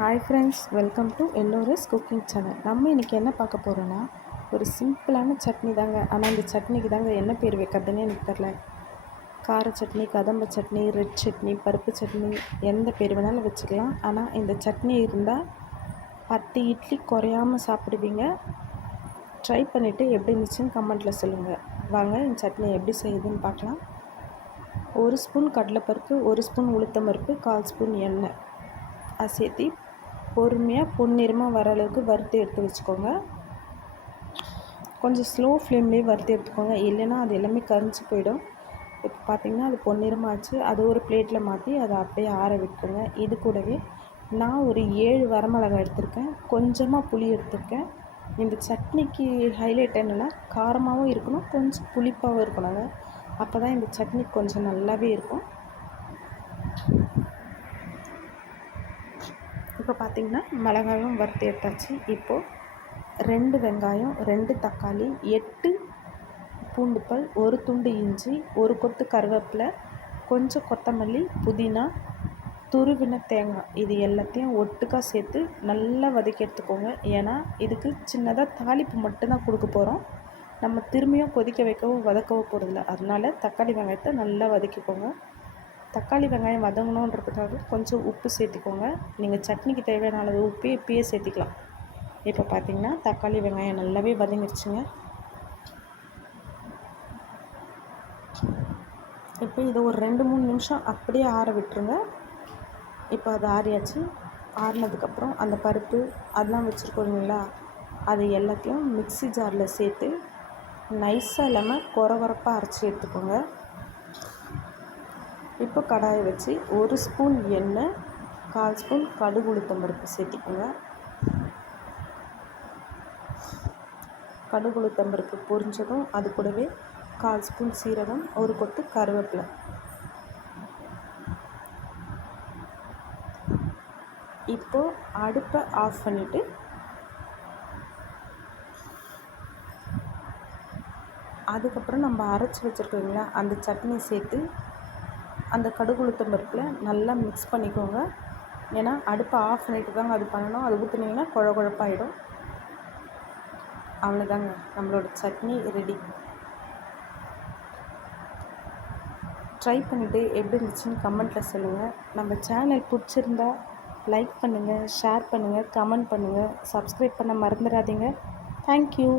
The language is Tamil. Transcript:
Hi friends welcome to Ellora's cooking channel நம்ம இன்றைக்கி என்ன பார்க்க போகிறோன்னா ஒரு சிம்பிளான சட்னி தாங்க. ஆனால் இந்த சட்னிக்கு தாங்க என்ன பேர் வைக்கிறதுன்னு எனக்கு தெரில கார சட்னி கதம்ப சட்னி ரெட் சட்னி பருப்பு சட்னி எந்த பேர் வேணாலும் வச்சுக்கலாம். ஆனால் இந்த சட்னி இருந்தால் பத்து இட்லி குறையாமல் சாப்பிடுவீங்க. ட்ரை பண்ணிவிட்டு எப்படி இருந்துச்சுன்னு கமெண்ட்டில் சொல்லுங்கள் வாங்க இந்த சட்னி எப்படி செய்யுதுன்னு பார்க்கலாம். ஒரு ஸ்பூன் கடலைப்பருப்பு ஒரு ஸ்பூன் உளுத்தம் பருப்பு கால் ஸ்பூன் எண்ணெய் அசேத்தி பொறுமையாக பொன்னிறமாக வர அளவுக்கு வறுத்து எடுத்து வச்சுக்கோங்க. கொஞ்சம் ஸ்லோ ஃப்ளேம்லேயே வறுத்து எடுத்துக்கோங்க. இல்லைன்னா அது எல்லாமே கரிஞ்சு போயிடும். இப்போ பார்த்திங்கன்னா அது பொன்னிறமாச்சு. அது ஒரு பிளேட்டில் மாற்றி அதை அப்படியே ஆற விட்டுருங்க இது கூடவே நான் ஒரு ஏழு வரமிளகாய் எடுத்திருக்கேன். கொஞ்சமாக புளி எடுத்திருக்கேன். இந்த சட்னிக்கு ஹைலைட் என்னென்னா காரமாகவும் இருக்கணும் கொஞ்சம் புளிப்பாகவும் இருக்கணுங்க அப்போ தான் இந்த சட்னி கொஞ்சம் நல்லாவே இருக்கும். இப்போ பார்த்திங்கன்னா மிளகாயும் வறுத்து எடுத்தாச்சு. இப்போது ரெண்டு வெங்காயம் ரெண்டு தக்காளி எட்டு பூண்டுப்பல் ஒரு துண்டு இஞ்சி ஒரு கொத்து கருவேப்பிலை கொஞ்சம் கொத்தமல்லி புதினா துருவின தேங்காய். இது எல்லாத்தையும் ஒட்டுக்காக சேர்த்து நல்லா வதக்கி எடுத்துக்கோங்க. ஏன்னா இதுக்கு சின்னதாக தாளிப்பு மட்டும்தான் கொடுக்க போகிறோம் நம்ம திரும்பியும் கொதிக்க வைக்கவும் வதக்கவும் போகிறதில்ல அதனால தக்காளி வெங்காயத்தை நல்லா வதக்கிக்கோங்க. தக்காளி வெங்காயம் வதங்கணுன்றதுக்காக கொஞ்சம் உப்பு சேர்த்துக்கோங்க. நீங்கள் சட்னிக்கு தேவையான அளவு உப்பே இப்பயே சேர்த்திக்கலாம். இப்போ பார்த்தீங்கன்னா தக்காளி வெங்காயம் நல்லாவே வதங்கிடுச்சுங்க இப்போ இதை ஒரு ரெண்டு மூணு நிமிஷம் அப்படியே ஆற விட்டுருங்க. இப்போ அது ஆறியாச்சு. ஆறினதுக்கப்புறம் அந்த பருப்பு அதெல்லாம் வச்சுருக்கோங்களா அது எல்லாத்தையும் மிக்சி ஜாரில் சேர்த்து நைஸாக இல்லாமல் குறை குறப்பாக அரைச்சி எடுத்துக்கோங்க. இப்போ கடாயை வச்சு ஒரு ஸ்பூன் எண்ணெய் கால் ஸ்பூன் கடுகு உளுத்தம்பருப்பு சேர்த்திக்கோங்க. கடுகு உளுத்தம்பருப்பு பொரிஞ்சதும் அது கூடவே கால் ஸ்பூன் சீரகம் ஒரு கொத்து கருவேப்பிலை. இப்போது அடுப்பை ஆஃப் பண்ணிவிட்டு அதுக்கப்புறம் நம்ம அரைச்சி வச்சுருக்கோங்களா அந்த சட்னி சேர்த்து அந்த கடுகு உளுத்தம் பருப்பில் நல்லா மிக்ஸ் பண்ணிக்கோங்க. ஏன்னா அடுப்பை ஆஃப் பண்ணிட்டு தாங்க அது பண்ணணும். அது ஊற்றுனீங்கன்னா குழ குழப்பாயிடும். அவ்வளோதாங்க நம்மளோட சட்னி ரெடி ட்ரை பண்ணிவிட்டு எப்படி இருந்துச்சுன்னு கமெண்ட்டில் சொல்லுங்கள் நம்ம சேனல் பிடிச்சிருந்தா லைக் பண்ணுங்கள் ஷேர் பண்ணுங்கள் கமெண்ட் பண்ணுங்கள் சப்ஸ்கிரைப் பண்ண மறந்துடாதீங்க. தேங்க்யூ